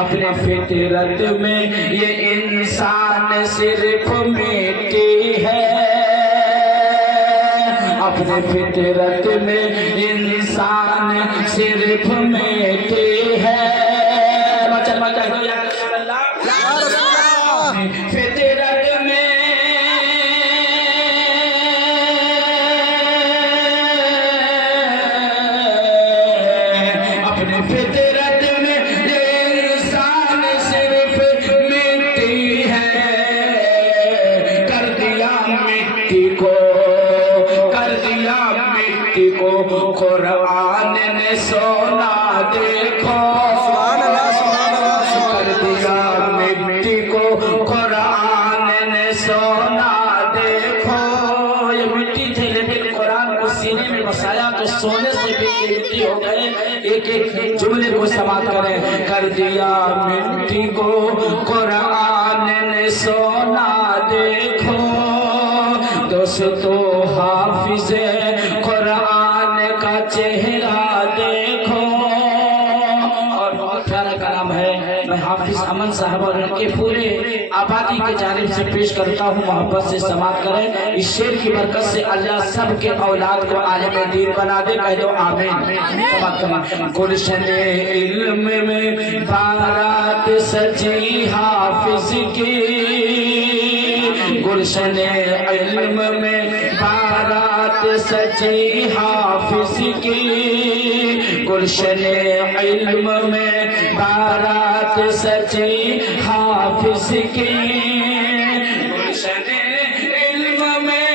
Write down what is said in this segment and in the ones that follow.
اپنے فطرت میں یہ انسان صرف مٹی ہے، اپنے فطرت میں انسان صرف مٹی ہے۔ فطرت میں اپنے فطرت میں انسان صرف مٹی ہے، کر دیا مٹی کو قرآن نے سونا دیکھو، کر دیا مٹی کو قرآن نے سونا دیکھو۔ یہ مٹی تھے لیکن قرآن کو سینے میں بسایا تو سونے سے بھی قیمتی ہو گئے۔ ایک ایک جملے کو سماعت کریں۔ کر دیا مٹی کو قرآن نے سونا دیکھو، دوستو حافظ قرآن کا چہرہ دیکھو۔ اور بہت پیارا کلام ہے، میں حافظ امن صاحب اور ان کے پورے آبادی کے جانب سے پیش کرتا ہوں، محبت سے سماعت کریں۔ اس شعر کی برکت سے اللہ سب کے اولاد کو عالم دین بنا دے، کہہ دو آمین۔ سماعت کریں۔ گلشن علم میں بارات سجی حافظ کی، گلشن علم میں بارات سجی حافظ کی، گلشن علم میں بارات سجی حافظ کی، گلشن علم میں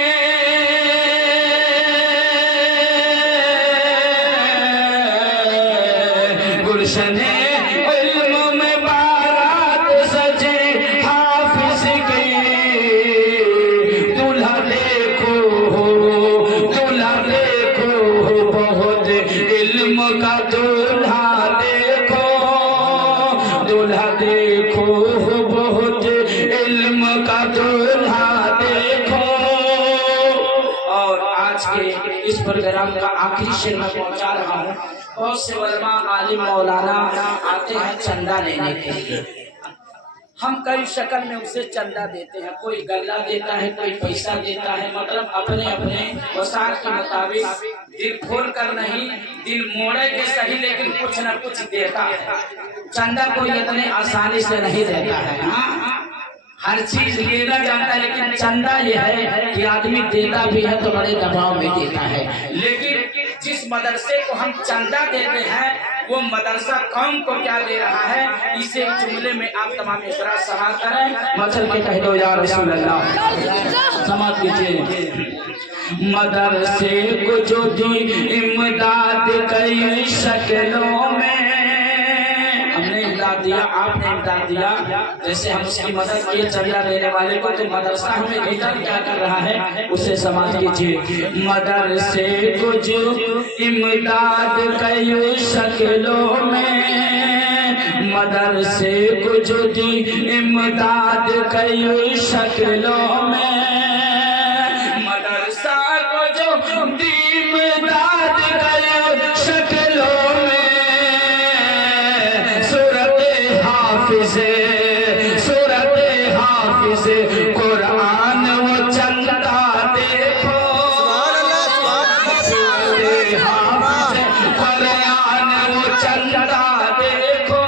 گلشن علم میں بارات سجی حافظ کی، دلہا دیکھو بہت علم کا دلہا دیکھو، دلہا دیکھو بہت علم کا دلہا دیکھو۔ اور آج کے اس پروگرام کا آخری شعر میں پہنچا رہا ہوں۔ بہت سے علماء عالم مولانا آتے ہیں چندہ لینے کے لیے، ہم کئی شکل میں اسے چندہ دیتے ہیں، کوئی گلہ دیتا ہے، کوئی پیسہ دیتا ہے، مطلب اپنے اپنے وسعت کے مطابق، دل کھول کر نہیں، دل موڑے کے صحیح لیکن کچھ نہ کچھ دیتا ہے۔ چندہ کوئی اتنے آسانی سے نہیں دیتا ہے، ہر چیز لینا جانتا ہے، لیکن چندہ یہ ہے کہ آدمی دیتا بھی ہے تو بڑے دباؤ میں دیتا ہے۔ لیکن جس مدرسے کو ہم چندہ دیتے ہیں وہ مدرسہ قوم کو کیا دے رہا ہے، اسے جملے میں آپ تمام افراد سماعت کریں۔ مچل کے کہہ دو یا رسول اللہ، سماعت کیجئے۔ مدرسے کو جو دی امداد کئی شکلوں میں، ہم نے امداد دیا، آپ نے امداد دیا، جیسے ہم اس کی مدد کیے چندہ دینے والے کو، تو مدرسہ ہمیں ادھر کیا کر رہا ہے اسے سماعت کیجئے۔ مدرسے کو جو امداد کئی شکلوں میں، مدرسے کو جو دی امداد کئی شکلوں میں، مدرسہ کو جو دی امداد کئی شکلوں میں، صورت حافظ قرآن وہ چندہ دیکھو، قرآن وہ چندہ دیکھو۔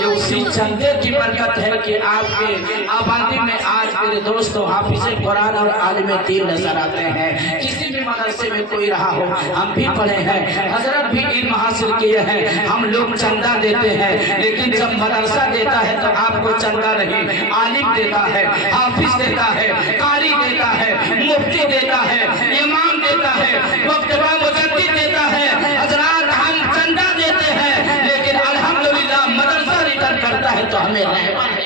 یہ اسی چندے کی برکت ہے کہ آپ کے آبادی میں آج میرے دوستوں حافظ قرآن اور عالم دین نظر آتے ہیں۔ کسی بھی مدرسے میں کوئی رہا ہو، ہم بھی پڑھے ہیں، حضرت بھی علم حاصل کیے ہیں، ہم لوگ چندہ دیتے ہیں، لیکن جب مدرسہ دیتا ہے تو آپ کو چندہ نہیں، عالم دیتا ہے، حافظ دیتا ہے، قاری دیتا ہے، مفتی دیتا ہے، امام دیتا ہے، مکتبہ مجدد دیتا ہے۔ حضرات ہم چندہ دیتے ہیں، لیکن الحمدللہ مدرسہ ریٹرن کرتا ہے تو ہمیں رہبر ہے،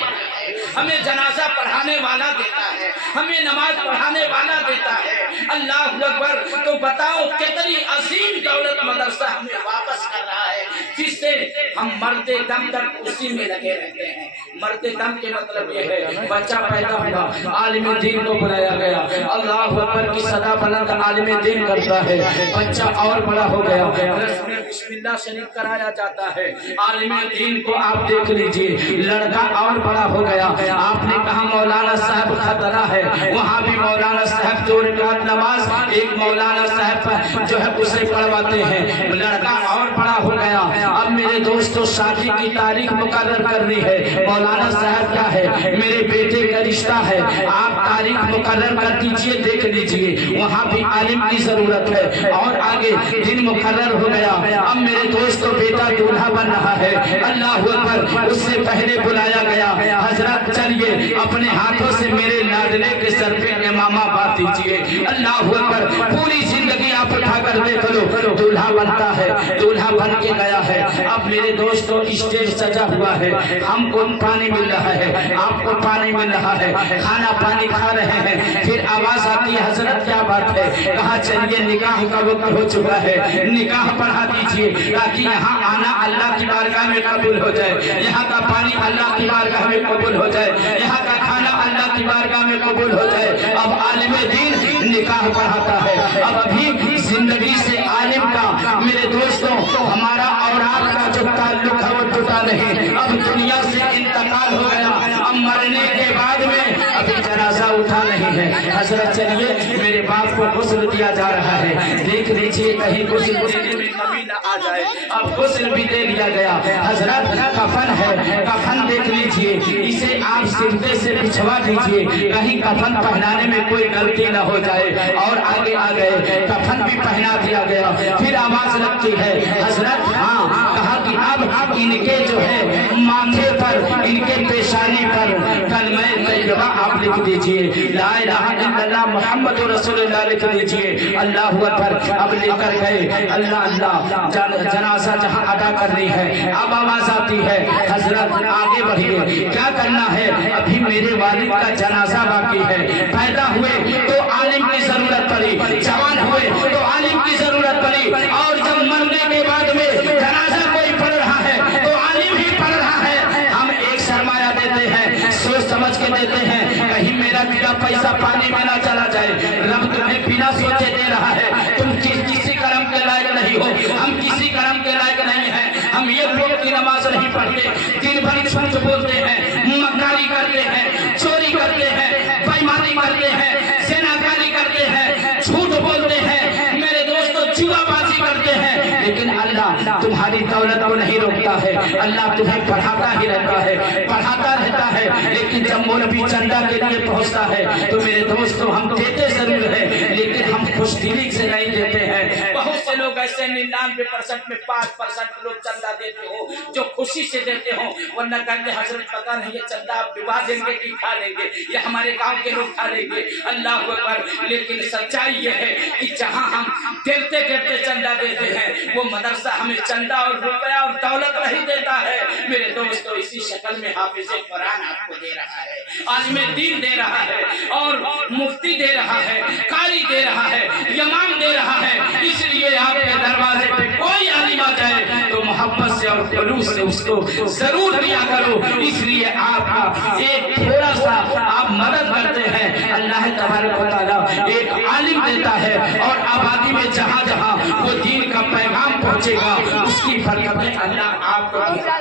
ہمیں جنازہ پڑھانے والا دیتا ہے، ہمیں نماز پڑھانے والا دیتا ہے۔ اللہ اکبر۔ تو بتاؤ کتنی عظیم دولت مدرسہ ہمیں واپس کر رہا ہے، جس سے ہم مرتے دم تک اسی میں لگے رہتے ہیں۔ مرتے دم کے مطلب یہ ہے بچہ پیدا ہوا، عالم دین کو بلایا گیا، اللہ اکبر کی صدا بلند عالم دین کرتا ہے، بچہ اور بڑا ہو گیا، رسم بسم اللہ شریف کرایا جاتا ہے۔ عالم دین کو آپ دیکھ لیجئے، لڑکا اور بڑا ہو گیا، آپ نے کہا مولانا صاحب خطرہ ہے، وہاں بھی مولانا صاحب 2 رکعت نماز ایک مولانا صاحب جو ہے اسے پڑھواتے ہیں، لڑکا اور بڑا ہو گیا، اب میرے دوستو شادی کی تاریخ مقرر کرنی ہے، مولانا صاحب کیا ہے میرے بیٹے کا رشتہ ہے، آپ تاریخ مقرر کر دیجئے، دیکھ لیجئے، وہاں بھی عالم کی ضرورت ہے، اور آگے دن مقرر ہو گیا، اب میرے دوستو بیٹا دولہا بن رہا ہے، اللہ اکبر، اس سے پہلے بلایا گیا، حضرت چلیے اپنے ہاتھوں سے میرے لادنے کے سر پہ امامہ بات دیجئے، اللہ اکبر، پوری زندگی آپ اٹھا کر دیکھ لو، دولہا بنتا ہے، دولہا بن کے گیا ہے، اب میرے دوستو اسٹیج سجا ہوا ہے، ہم کو پانی مل رہا ہے، آپ کو پانی مل رہا ہے، کھانا پانی کھا رہے ہیں، پھر آواز آتی ہے حضرت کیا بات ہے، کہا چلیے نکاح کا وقت ہو چکا ہے، نکاح پڑھا دیجئے تاکہ یہاں آنا اللہ کی بارگاہ میں قبول ہو جائے، یہاں کا پانی اللہ کی بارگاہ میں قبول ہو جائے، یہاں کا کھانا اللہ کی بارگاہ میں قبول ہو جائے۔ اب عالم دین نکاح پڑھاتا ہے، اب ابھی زندگی سے عالم کا میرے دوستوں ہمارا اور آپ کا جو تعلق ہے وہ ٹوٹا نہیں، اب دنیا سے انتقال ہو گیا، اب مرنے کے بعد میں ابھی جنازہ اٹھا نہیں ہے، حضرت چلیے میرے باپ کو غسل دیا جا رہا ہے، دیکھ لیجئے کہیں غسل دینے میں کمی نہ آ جائے، اب غسل بھی دے دیا گیا، حضرت کفن ہے، کفن دیکھ لیجئے، اسے آپ سرتے سے بچھوا دیجئے، کہیں کفن پہنانے میں کوئی غلطی نہ ہو جائے، اور آگے آ گئے، کفن بھی پہنا دیا گیا، پھر آواز لگتی ہے حضرت ہاں، کہا کہ اب ان کے جو ہے ماتھے پر، ان کے پیشانی پر کلمہ طیبہ آپ لکھ دیجئے، لا الہ الا اللہ محمد رسول اللہ لکھ دیجئے، اللہ اکبر، اب لے کر گئے، اللہ اللہ، جنازہ جہاں ادا کرنی ہے، اب آواز آتی ہے حضرت آگے بڑھیے، کیا کرنا ہے، ابھی میرے والد کا جنازہ باقی ہے، پیدا ہوئے تو عالم کی ضرورت پڑی، جوان ہوئے تو عالم کی ضرورت پڑی، اور جب مرنے کے بعد میں جنازہ کوئی پڑھ رہا ہے تو عالم ہی پڑھ رہا ہے، ہم ایک سرمایہ دیتے ہیں، سوچ سمجھ کے دیتے ہیں، کہیں میرا دیا پیسہ پانی میں نہ چلا جائے، رب تمہیں بنا سوچے دے رہا ہے، تم کسی کرم کے لائق نہیں ہو، ہم کسی کرم کے لائق نہیں ہیں، ہم یہ لوگ کی نماز نہیں پڑھتے، دن بھر جھوٹ بولتے ہیں، مکاری کرتے ہیں، چوری کرتے ہیں، بےایمانی کرتے ہیں، زناکاری کرتے ہیں، جھوٹ بولتے ہیں، میرے دوستو جوا بازی کرتے ہیں، لیکن اللہ تمہاری دولت کو نہیں روکتا ہے، اللہ تمہیں پڑھاتا ہی رہتا ہے، پڑھاتا رہتا ہے، لیکن جب مولوی چندہ کے لیے پہنچتا ہے تو میرے دوستو ہم دیتے ضرور ہیں لیکن ہم خوش دلی سے نہیں دیتے ہیں، بہت سے لوگ ایسے 99% میں 5% لوگ چندہ دیتے ہو جو خوشی سے دیتے ہو، ورنہ کہتے حضرت پتہ نہیں یہ چندہ آپ ڈبا دیں گے کہ کھا لیں گے، یہ ہمارے گاؤں کے لوگ کھا لیں گے، اللہ اکبر، لیکن سچائی یہ ہے کہ جہاں ہم دیتے دیتے چندہ دیتے ہیں وہ مدرسہ ہمیں چندہ اور روپیہ اور دولت نہیں دیتا ہے، میرے دوستو اسی شکل میں حافظ قرآن آپ کو دے رہا ہے، عالم دین دے رہا ہے، اور مفتی دے رہا ہے، قاری دے رہا ہے، امام دے رہا ہے، اس لیے آپ کے دروازے پہ کوئی عالم آ جائے تو محبت سے اور خلوص سے اس کو ضرور دیا کرو، اس لیے آپ کا ایک تھوڑا سا آپ مدد کرتے ہیں، اللہ تبارک و تعالی ایک عالم دیتا ہے، اور آبادی میں جہاں جہاں وہ دین کا پیغام پہنچے گا اس کی برکتیں اللہ آپ کو دے گا۔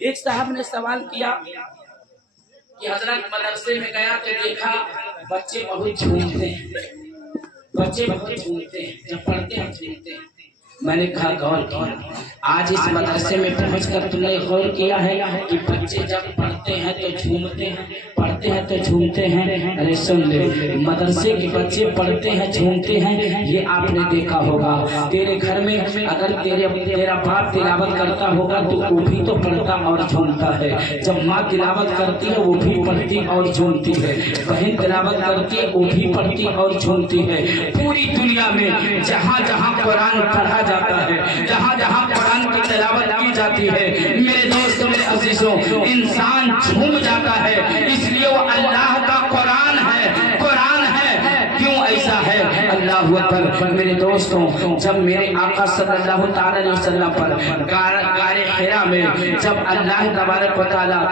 ایک صاحب نے سوال کیا کہ حضرت مدرسے میں گیا تو دیکھا بچے بہت جھومتے ہیں، بچے بہت جھومتے ہیں، جب پڑھتے ہیں جھومتے ہیں، میں نے کہا غور کیا، آج اس مدرسے میں پہنچ کر تم نے غور کیا ہے کہ بچے جب پڑھتے ہیں تو جھومتے ہیں، پڑھتے ہیں تو جھومتے ہیں، ارے سن لے، مدرسے کے بچے پڑھتے ہیں جھومتے ہیں، یہ آپ نے دیکھا ہوگا، تیرے گھر میں اگر تیرا باپ تلاوت کرتا ہوگا تو وہ بھی تو پڑھتا اور جھومتا ہے، جب ماں تلاوت کرتی ہے وہ بھی پڑھتی اور جھومتی ہے، بہن تلاوت کرتی ہے وہ بھی پڑھتی اور جھومتی ہے، پوری دنیا میں جہاں جہاں قرآن پڑھا جاتا ہے، جہاں جہاں قرآن کی تلاوت کی جاتی ہے، میرے دوستوں میرے عزیزوں، انسان جھوم جاتا ہے، اس لیے وہ اللہ کا قرآن ہے، قرآن ہے، کیوں ایسا ہے، اللہ اللہ اکبر میرے دوستوں، جب میرے آقا صلی اللہ تعالی علیہ وسلم پر غار حرا میں جب اللہ تبارک و تعالیٰ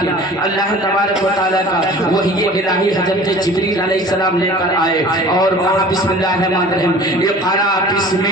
کا وحی الہی حضرت جبریل علیہ السلام لے کر آئے اور کہا بسم اللہ الرحمن الرحیم اقرا بسم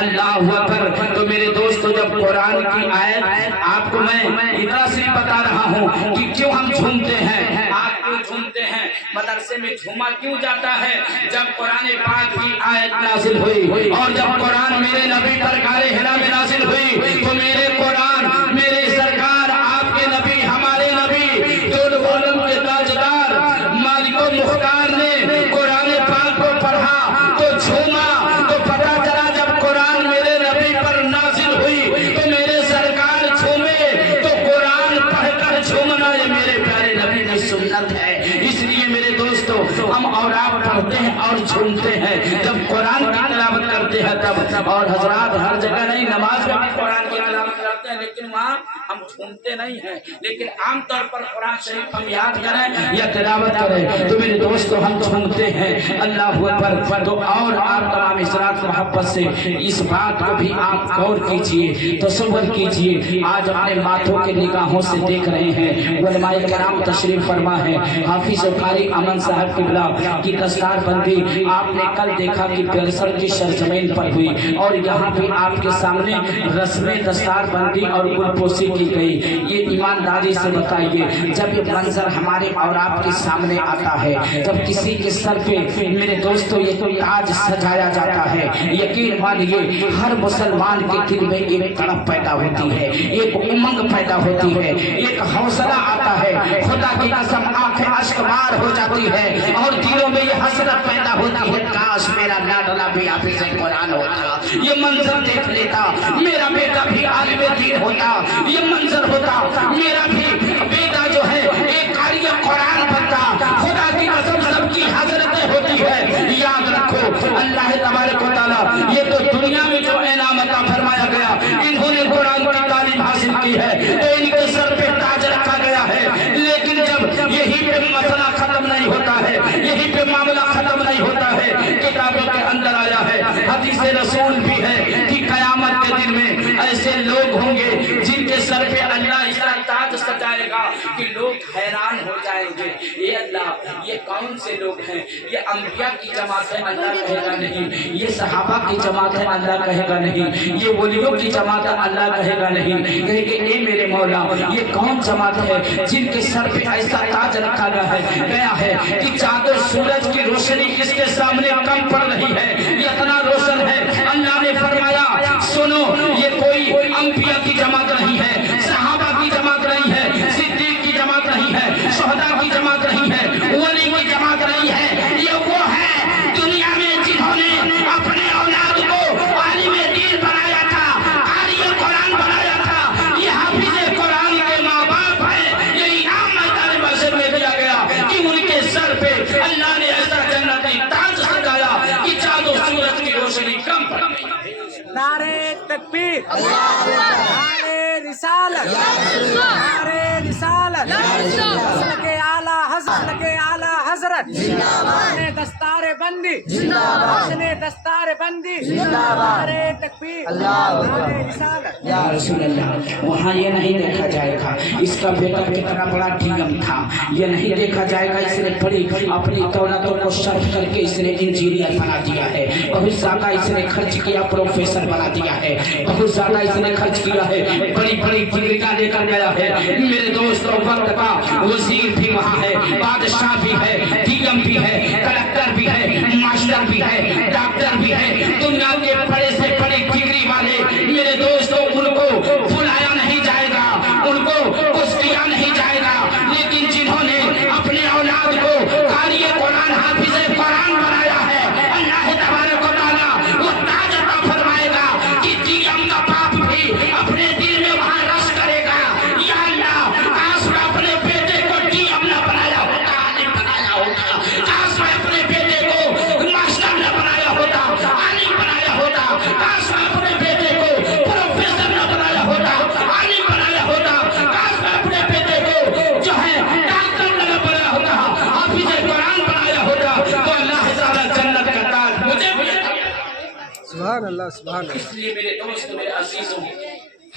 اللہ اکبر، تو میرے دوستوں جب قرآن کی آیت آپ کو میں اتنا سے بتا رہا ہوں کہ کیوں ہم جھومتے ہیں، آپ کیوں جھومتے ہیں، مدرسے میں جھوما کیوں جاتا ہے؟ جب قرآن پاک کی آیت نازل ہوئی اور جب قرآن میرے نبی پر غار حرا میں نازل ہوئی تو میرے قرآن، میرے سرکار، آپ کے نبی، ہمارے نبی دو عالم کے تاجدار مالک و مختار نے قرآن پاک کو پڑھا تو جھوما، تو پتہ چلا جب قرآن میرے نبی پر نازل ہوئی تو میرے سرکار جھومے، تو قرآن پڑھ کر جھومنا یہ میرے پیارے نبی کی سنت ہے۔ اس لیے میرے دوستو ہم اور آپ پڑھتے ہیں اور جھومتے ہیں جب قرآن کی تلاوت کرتے ہیں تب، اور حضرات ہر جگہ نہیں، نماز میں بھی قرآن کی تلاوت کرتے ہیں لیکن وہاں ہم جھومتے نہیں ہیں، لیکن عام طور پر قرآن شریف ہم یاد کریں یا تلاوت کریں تو میرے دوستو ہم جھومتے ہیں۔ اللہ اکبر، تو اور آپ تمام حضرات محبت سے اس بات کو بھی آپ غور کیجئے، تصور کیجئے، آج اپنے ماتھوں کے نگاہوں سے دیکھ رہے ہیں علماء کرام تشریف فرما ہے، حافظ و قاری امن صاحب قبلہ کی دستار بندی آپ نے کل دیکھا کہ پیرسر کی سرزمین پر ہوئی اور یہاں بھی آپ کے سامنے رسم دستار بندی اور گل پوسی کی گئی۔ یہ ایمانداری سے بتائیے جب یہ منظر ہمارے اور آپ کے سامنے آتا ہے، جب کسی کے سر پہ میرے دوستو یہ کوئی تاج سجایا جاتا ہے، یقین مانیے ہر مسلمان کے دل میں ایک تڑپ پیدا ہوتی ہے، ایک امنگ پیدا ہوتی ہے، ایک حوصلہ آتا ہے، خدا کی قسم آنکھیں اشکبار ہو جاتی ہے اور دلوں میں یہ حسرت پیدا ہوتی ہے، کاش میرا لاڈلا بھی حافظ قرآن ہوتا، یہ منظر دیکھ لیتا، میرا بیٹا بھی عالم دین ہوتا، یہ منظر ہوتا، میرا بھی بیٹا جو ہے ایک قاری قرآن بنتا۔ خدا کی قسم سب کی حضرتیں ہوتی ہے، یاد رکھو اللہ تبارک و تعالیٰ یہ تو دنیا میں جو انعام عطا فرمایا گیا، انہوں نے قرآن کی تعلیم حاصل کی ہے تو ان کے سر پہ تاج رکھا گیا ہے، لیکن جب یہی پہ مسئلہ ختم نہیں ہوتا ہے، یہی پہ معاملہ ختم نہیں ہوتا ہے، کتابوں کے اندر آیا ہے، حدیث رسول بھی ہے کہ قیامت کے دن میں ایسے لوگ ہوں گے جن کے سر پہ اللہ اس طرح تاج سجائے گا کہ لوگ حیران ہو جائیں گے، یہ اللہ یہ کون سے لوگ ہیں؟ یہ انبیاء کی جماعت ہے، اللہ کہے گا نہیں، یہ صحابہ کی جماعت ہے، اللہ کہے گا نہیں، یہ ولیوں کی جماعت ہے، اللہ کہے گا نہیں، کہے کہ اے میرے مولا یہ کون جماعت ہے جن کے سر پہ ایسا تاج رکھا گیا ہے کہ چاند و سورج کی روشنی اس کے سامنے کم پڑ رہی ہے، یہ اتنا روشن ہے۔ اللہ نے فرمایا سنو یہ کوئی انبیاء کی جماعت نہیں ہے، صحابہ کی جماعت نہیں ہے، صدیق کی جماعت نہیں ہے، شہداء کی جماعت نہیں ہے، ولی کی جماعت نہیں ہے، یہ وہ ہے دنیا میں جنہوں نے اپنے اولاد کو عالم دین بنایا تھا، قاری قرآن بنایا تھا، یہ حافظ قرآن کے ماں باپ ہیں، یہ انعام میدان محشر میں دیا گیا کہ ان کے سر پہ اللہ نے ایسا جنتی تاج سجایا کہ چاند و سورج کی روشنی کم پڑ گئی۔ نعرے تکبیر، نعرے رسالت، نعرے رسالت، مسلک اعلیٰ حضرت، نے دستار بندی، نے دستار بندی، نعرے تکبیر، نعرے رسالت۔ یا رسول اللہ وہاں یہ نہیں دیکھا جائے گا اس کا بیٹا کتنا بڑا ڈیم تھا، یہ نہیں دیکھا جائے گا اس نے بڑی اپنی دولتوں کو صرف کر کے اس نے انجینئر بنا دیا ہے، بہت زیادہ اس نے خرچ کیا، پروفیسر بنا دیا ہے، بہت زیادہ اس نے خرچ کیا ہے، بڑی بڑی ڈگریاں لے کر گیا ہے۔ میرے دوستوں وقت کا وزیر بھی وہاں ہے، بادشاہ بھی ہے، ڈی ایم بھی ہے، کلکٹر بھی ہے، ماسٹر بھی ہے، ڈاکٹر بھی ہے، دنیا کے بڑے سے بڑے ڈگری والے میرے دوستوں ان کو بلایا نہیں جائے گا، ان کو کچھ کیا نہیں جائے گا، لیکن جنہوں نے اپنے اولاد کو قاری قرآن حافظ قرآن بنایا ہے اللہ تبارک و تعالیٰ وہ تاج عطا فرمائے گا کہ ڈی ایم کا باپ بھی اپنے دل میں وہاں رش کرے گا، یا اللہ کاش میں اپنے بیٹے کو ڈی ایم نہ بنایا ہوتا، عالم بنایا ہوتا، کاش میں اپنے بیٹے کو ماسٹر نہ بنایا ہوتا، عالم بنایا ہوتا، اس لیے میرے دوست میرے عزیزوں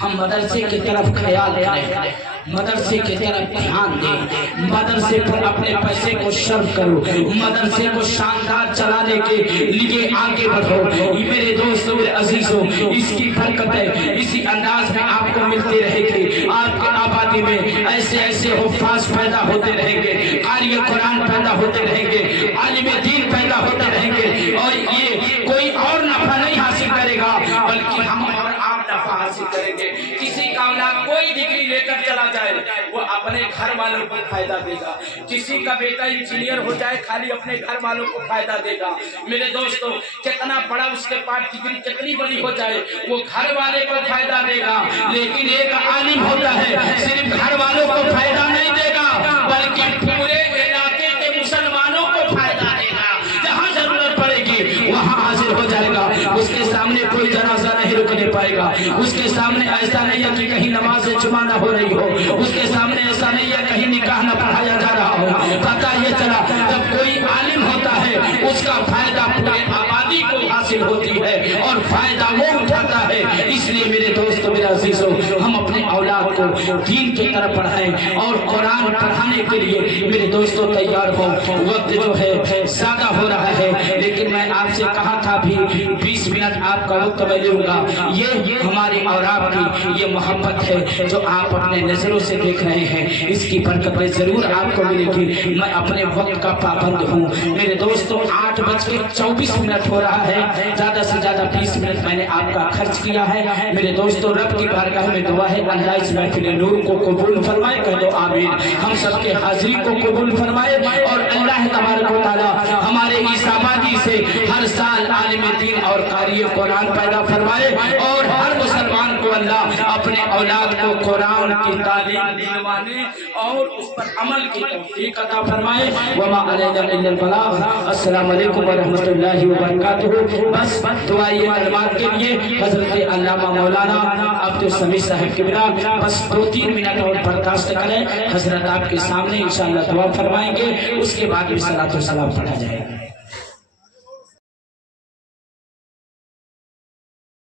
ہم مدرسے کی طرف خیال کریں، مدرسے کی طرف دھیان دیں، مدرسے پر اپنے پیسے کو صرف کرو، مدرسے کو شاندار چلانے کے لیے آگے بڑھو۔ میرے دوستوں میرے عزیزوں اس کی برکتیں اسی انداز میں آپ کو ملتی رہے گی۔ آپ کے آبادی میں ایسے ایسے حفاظ پیدا ہوتے رہیں گے، قاری قرآن پیدا ہوتے رہیں گے، عالم دین پیدا ہوتے رہیں گے، اور یہ کوئی اور نفع نہیں حاصل کرے گا بلکہ ہم اور آپ نفع حاصل کریں گے۔ کسی کا اولاد کوئی ڈگری لے کر چلا جائے وہ اپنے گھر والوں کو فائدہ دے گا، کسی کا بیٹا انجینئر ہو جائے خالی اپنے گھر والوں کو فائدہ دے گا۔ میرے دوستوں کتنا بڑا اس کے پاس ڈگری کتنی بڑی ہو جائے وہ گھر والے کو فائدہ دے گا، لیکن ایک عالم ہوتا ہے صرف گھر والوں کو فائدہ نہیں دے گا بلکہ پورے علاقے کے مسلمانوں کو فائدہ دے گا۔ جہاں ضرورت پڑے گی وہاں حاضر ہو جائے گا، اس کے سامنے کوئی جنازہ نہیں رکنے پائے گا، اس کے سامنے ایسا نہیں ہے کہ کہیں نماز جمعہ نہ ہو رہی ہو، اس کے سامنے ایسا نہیں ہے کہیں نکاح نہ پڑھایا جا رہا ہو۔ پتہ یہ چلا جب کوئی عالم ہوتا ہے اس کا فائدہ پورے آبادی کو حاصل ہوتی ہے اور فائدہ وہ اٹھاتا ہے۔ اس لیے میرے دوست میرے عزیزوں ہم اپنے اولاد کو دین کی طرف پڑھائیں اور قرآن پڑھانے کے لیے میرے دوستوں تیار ہو۔ وقت جو ہے زیادہ ہو رہا ہے لیکن میں آپ سے کہا تھا بھی 20 منٹ آپ کا وقت میں لوں گا۔ یہ ہماری اور آپ کی یہ محبت ہے جو آپ اپنے نظروں سے دیکھ رہے ہیں، اس کی برکتیں ضرور آپ کو ملے گی۔ میں اپنے وقت کا پابند ہوں میرے دوستوں، 8:24 ہو رہا ہے، زیادہ سے زیادہ 20 منٹ میں نے آپ کا خرچ کیا ہے۔ میرے دوستوں رب کی بارگاہ میں دعا ہے اللہ اس محفل نور کو قبول فرمائے، کہہ دو آمین۔ ہم سب کے حاضری کو قبول فرمائے اور اللہ تبارک و تعالی ہمارے اس آبادی سے ہر سال عالم دین اور قاری قرآن پیدا فرمائے اور ہر مسلمان کو اللہ اپنے اولاد کو قرآن کی تعلیم دلوانے اور اس پر عمل کی توفیق عطا فرمائے۔ وما علینا الا البلاغ۔ السلام علیکم ورحمۃ اللہ وبرکاتہ۔ بس دعائے کلمات کے لیے حضرت علامہ مولانا عبدالسمیع صاحب قبلہ بس 2-3 منٹ اور برداشت کریں، حضرت آپ کے سامنے انشاءاللہ دعا فرمائیں گے، اس کے بعد بھی صلاۃ و سلام پڑھا جائے گا۔